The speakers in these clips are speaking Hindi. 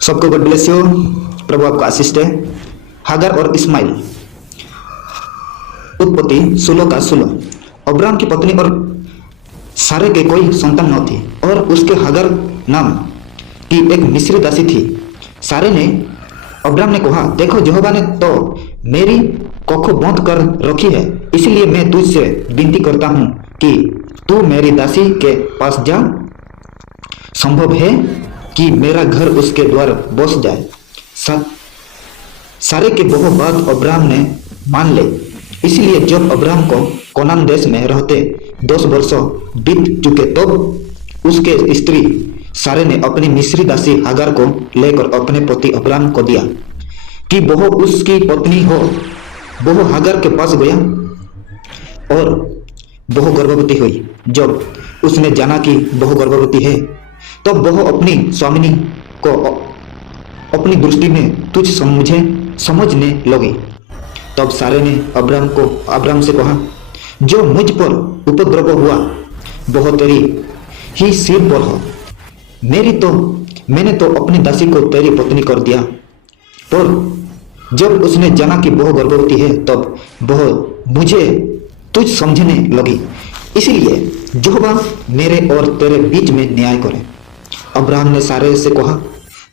सबको गॉड ब्लेस यू। प्रभु आपका आशीष दे। हागर और इस्माइल। उत्पत्ति 16:16। अब्राम की पत्नी और सारे के कोई संतान न थी और उसके हागर नाम की एक मिस्री दासी थी। सारे ने अब्राम ने कहा, देखो यहोवा ने तो मेरी कोख बंद कर रखी है, इसलिए मैं तुझसे विनती करता हूँ कि तू मेरी दासी के पास जा। संभव है कि मेरा घर उसके द्वार बस जाए। सारे के बहु बात अब्राम ने मान ले। इसलिए जब अब्राम को कनान देश में रहते 10 वर्ष बीत चुके तब उसके स्त्री सारे ने अपनी मिस्री दासी हागर को लेकर अपने पति अब्राम को दिया कि वह उसकी पत्नी हो। वह हागर के पास गया और वह गर्भवती हुई। जब उसने जाना कि वह गर्भवती है तब वह अपनी स्वामिनी को अपनी दृष्टि में तुच्छ समझने लगी। तब सारे ने अब्राम से कहा, जो मुझ पर उपद्रव हुआ वह तेरी ही सिर पर हो। मैंने तो अपनी दासी को तेरी पत्नी कर दिया। पर जब उसने जाना कि वह गर्भवती है तब वह मुझे तुझ समझने लगी। इसलिए यहोवा मेरे और तेरे बीच में न्याय करे। अब्राहम ने सारे से कहा,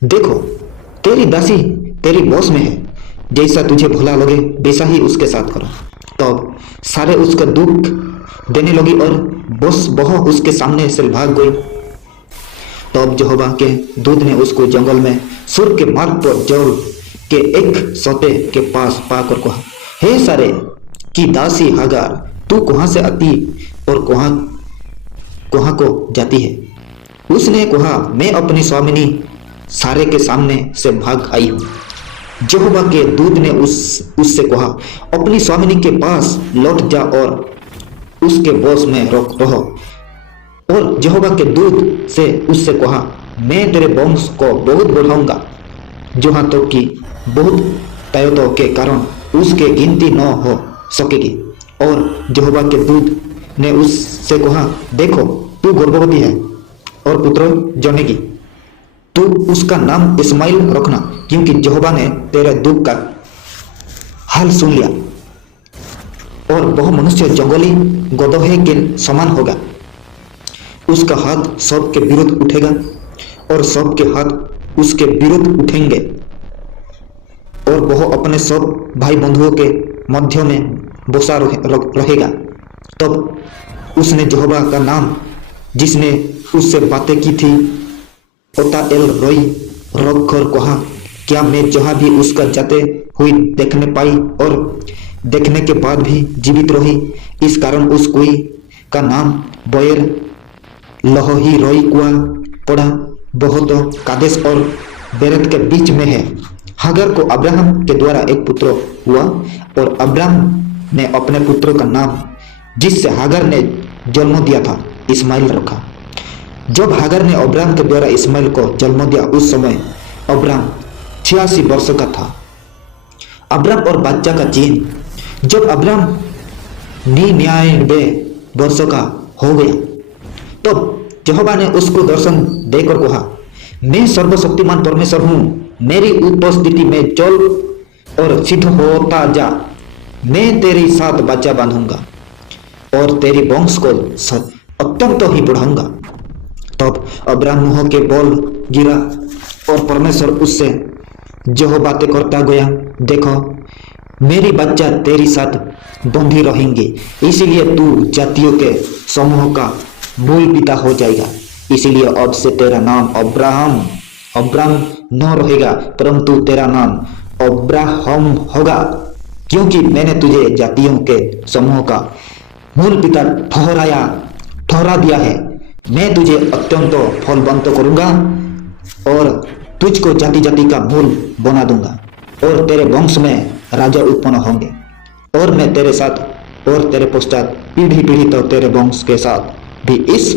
देखो तेरी दासी तेरी बस में है, जैसा तुझे भला लगे वैसा ही उसके साथ करो। तब सारे उसका दुख देने लगी और बस वह उसके सामने से भाग गई। तब यहोवा के दूत ने उसको जंगल में सुर के मार्ग पर जल के एक सोते के पास पाकर कहा, हे सारे की दासी हागार, तू कहाँ से आती और कहाँ को जाती है? उसने कहा, मैं अपनी स्वामिनी सारे के सामने से भाग आई हूँ। यहोवा के दूत ने उससे कहा, अपनी स्वामिनी के पास लौट जा और उसके वश में रहो। और यहोवा के दूत से उससे कहा, मैं तेरे वंश को बहुत बढ़ाऊंगा, जहाँ तक कि बहुत तयतों के कारण उसके गिनती न हो सकेगी। और यहोवा के दूत ने उससे कहा, देखो तू गर्भवती है और पुत्र जनेगी। तू उसका नाम इस्माइल रखना, क्योंकि यहोवा ने तेरे दुख का हाल सुन लिया। और वह मनुष्य जंगली गदहे के समान होगा। उसका हाथ सबके विरुद्ध उठेगा और सबके हाथ उसके विरुद्ध उठेंगे, और वह अपने सब भाई बंधुओं के मध्य में बसा रहेगा। तब उसने यहोवा का नाम जिसने उससे बातें की थी ओताएल रोई रखकर कहा, क्या मैं जहाँ भी उसका जाते हुई देखने पाई और देखने के बाद भी जीवित रही। इस कारण उस कुई का नाम बोएर लहोही रोई कुआ पड़ा। बहुत कादेश और बेरत के बीच में है। हागर को अब्राहम के द्वारा एक पुत्र हुआ और अब्राहम ने अपने पुत्र का नाम जिससे हागर ने जन्म दिया था इस्माइल रखा। जब हागर ने अब्राहम के द्वारा इस्माइल को जन्म दिया उस समय अब्राहम 86 वर्ष का था। अब्राहम और बच्चा का चिन्ह। जब अब्राहम 99 वर्ष का हो गया तब यहोवा ने उसको दर्शन देकर कहा, मैं सर्वशक्तिमान परमेश्वर हूँ, मेरी उपस्थिति में चल और सिद्ध होता जा। मैं तेरे साथ बच्चा बांधूंगा और तेरी वंश को अत्यंत ही बढ़ाऊंगा। तब अब्राहम मुँह के बल गिरा और परमेश्वर उससे जो बातें करता गया, देखो मेरी बच्चा तेरी साथ बंधी रहेंगे, इसलिए तू जातियों के समूह का मूल पिता हो जाएगा। इसलिए अब से तेरा नाम अब्राहम न रहेगा, परंतु तेरा नाम अब्राहम होगा, क्योंकि मैंने तुझे जातियों के समूह का मूल पिता ठहरा दिया है। मैं तुझे अत्यंत फलवंत करूंगा और तुझको जाति जाति का मूल बना दूंगा, और तेरे वंश में राजा उत्पन्न होंगे। और मैं तेरे साथ और तेरे पश्चात पीढ़ी पीढ़ी तो तेरे वंश के साथ भी इस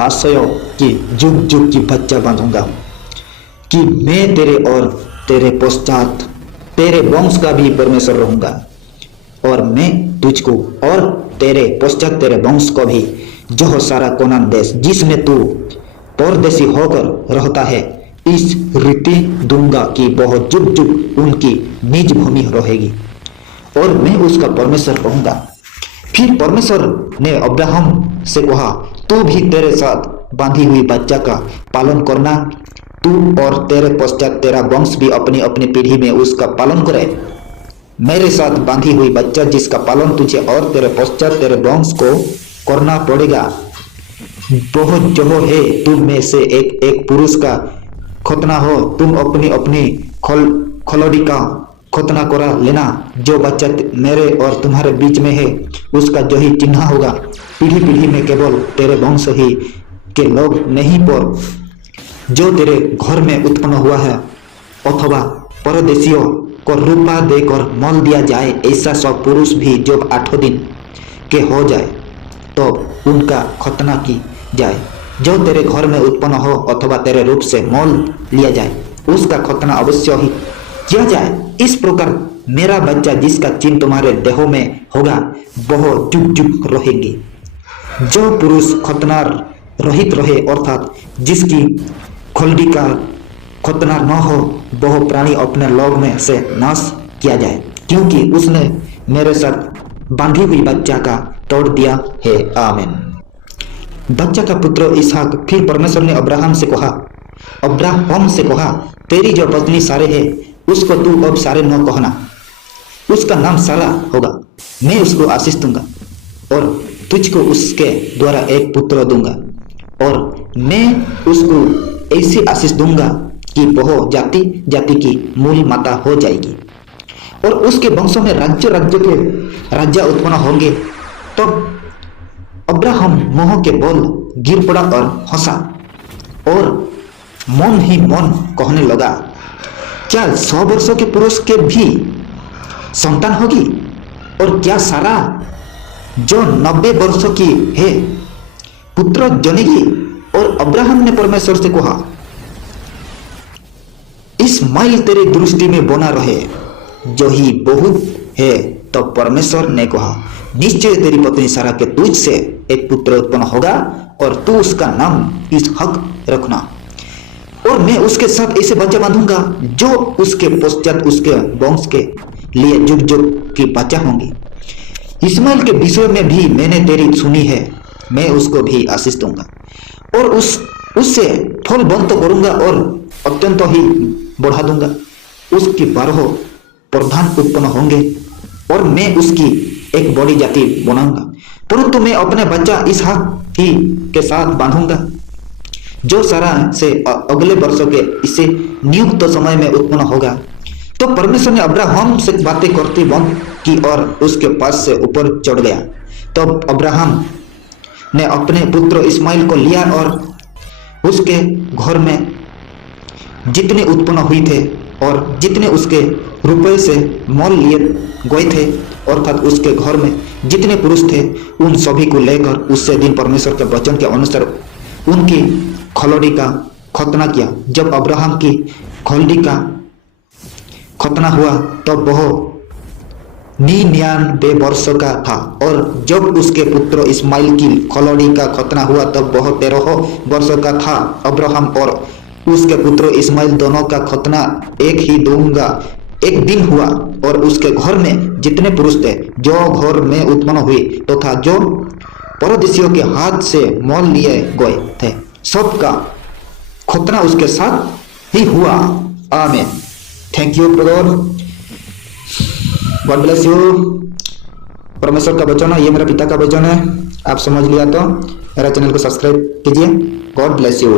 आशय की जुग जुग की बच्चा बांधूंगा कि मैं तेरे और तेरे पश्चात तेरे वंश का भी परमेश्वर रहूंगा, और मैं तुझको और तेरे पश्चात तेरे वंश को भी जो सारा कनान देश जिसमें तू परदेशी होकर रहता है इस रीति दूंगा कि वह जुग जुग उनकी निज भूमि रहेगी और मैं उसका परमेश्वर रहूंगा। फिर परमेश्वर ने अब्राहम से कहा, तू भी तेरे साथ बांधी हुई बच्चा का पालन करना, तू और तेरे पश्चात तेरा वंश भी अपनी अपनी पीढ़ी में उसका पालन करे। मेरे साथ बांधी हुई बच्चा जिसका पालन तुझे और तेरे पश्चात तेरे वंश को करना पड़ेगा, वह जो है तुम में से एक एक पुरुष का खतना हो। तुम अपनी अपनी खलोड़ी का खतना करा लेना। जो बच्चा मेरे और तुम्हारे बीच में है उसका जो ही चिन्ह होगा। पीढ़ी पीढ़ी में केवल तेरे वंश ही के लोग नहीं, पर जो तेरे घर में उत्पन्न हुआ है अथवा परदेशियों को रुपा देकर मोल दिया जाए, ऐसा सब पुरुष भी जब 8 दिन के हो जाए तो उनका खतना की जाए। जो तेरे घर में उत्पन्न हो अथवा तेरे रूप से मोल लिया जाए, उसका खतना अवश्य ही किया जाए। इस प्रकार मेरा बच्चा जिसका चिन्ह तुम्हारे देहों में होगा वह जुग जुग रहेंगे। जो पुरुष खतना रहित रहे अर्थात जिसकी खलड़ी का खतना न हो, वह प्राणी अपने लोग में से नाश किया जाए, क्योंकि उसने मेरे साथ बांधी हुई बच्चा का तोड़ दिया है। आमीन। बच्चा का पुत्र इसहाक। फिर परमेश्वर ने अब्राहम से कहा, तेरी जो पत्नी सारे है उसको तू अब सारे न कहना, उसका नाम सारा होगा। मैं उसको आशीष दूंगा और तुझको उसके द्वारा एक पुत्र दूंगा, और मैं उसको ऐसी आशीष दूंगा कि वह जाति जाति की मूल माता हो जाएगी, और उसके वंशों में राज्य राज्य के राजा उत्पन्न होंगे। तो अब्राहम मोह के बोल गिर पड़ा और हंसा और मन ही मन कहने लगा, क्या 100 वर्षों के पुरुष के भी संतान होगी? और क्या सारा जो 90 वर्षों की है पुत्र जनेगी? और अब्राहम ने परमेश्वर से कहा, इस्माइल तेरी दृष्टि में बना रहे, जो ही बहुत है। तो परमेश्वर ने कहा, निश्चय तेरी पत्नी सारा के तुझ से एक पुत्र उत्पन्न होगा और तू उसका नाम इसहाक रखना, और मैं उसके साथ ऐसे बच्चा बांधूंगा जो उसके पश्चात उसके वंश के लिए जुग जुग की बच्चा होंगी। इस्माइल के विषय में भी मैंने तेरी सुनी है, मैं उसको भी आशीष दूंगा और उससे फल बंद तो करूंगा और अत्यंत ही बढ़ा दूंगा। उसकी 12 प्रधान उत्पन्न होंगे और मैं उसकी एक बड़ी जाति बनाऊंगा, परंतु मैं अपने बच्चा इसहाक ही के साथ बांधूंगा, जो सारा से अगले वर्षों के इसे नियुक्त समय में उत्पन्न होगा। तो परमेश्वर ने अब्राहम से बातें करती बंद की और उसके पास से ऊपर चढ़ गया। तो अब्राहम ने अपने पुत्र इस्माइल को लिया और उसके घर में जितने उत्पन्न हुए थे और जितने उसके रुपए से मोल लिए गए थे, अर्थात उसके घर में जितने पुरुष थे, उन सभी को लेकर उससे दिन परमेश्वर के वचन के अनुसार उनकी खलोड़ी का खतना किया। जब अब्राहम की खलोड़ी का खतना हुआ तब वह 99 वर्षों का था, और जब उसके पुत्र इस्माइल की खलोड़ी का खतना हुआ तब वह 13 वर्षों का था। अब्राहम और उसके पुत्र इस्माइल दोनों का खतना एक दिन हुआ, और उसके घर में जितने पुरुष थे जो घर में उत्पन्न हुए तथा जो परदेशियों के हाथ से मोल लिए गए थे, सबका खतना उसके साथ ही हुआ। आमीन। Thank you brother, God bless you. परमेश्वर का वचन है, ये मेरा पिता का वचन है। आप समझ लिया तो मेरा चैनल को सब्सक्राइब कीजिए। God bless you.